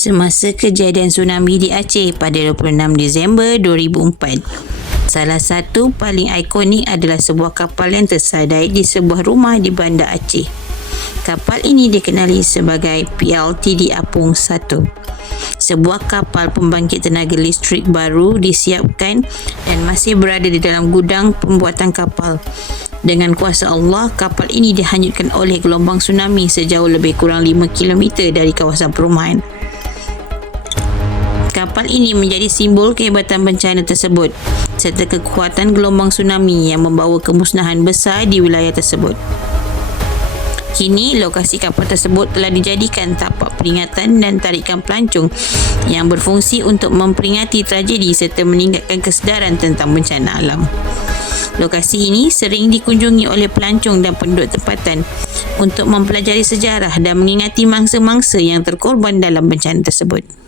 semasa kejadian tsunami di Aceh pada 26 Disember 2004. Salah satu paling ikonik adalah sebuah kapal yang tersadai di sebuah rumah di Bandar Aceh. Kapal ini dikenali sebagai PLTD Apung 1. Sebuah kapal pembangkit tenaga listrik baru disiapkan dan masih berada di dalam gudang pembuatan kapal. Dengan kuasa Allah, kapal ini dihanyutkan oleh gelombang tsunami sejauh lebih kurang 5 km dari kawasan perumahan. Kapal ini menjadi simbol kehebatan bencana tersebut serta kekuatan gelombang tsunami yang membawa kemusnahan besar di wilayah tersebut. Kini, lokasi kapal tersebut telah dijadikan tapak peringatan dan tarikan pelancong yang berfungsi untuk memperingati tragedi serta meningkatkan kesedaran tentang bencana alam. Lokasi ini sering dikunjungi oleh pelancong dan penduduk tempatan untuk mempelajari sejarah dan mengingati mangsa-mangsa yang terkorban dalam bencana tersebut.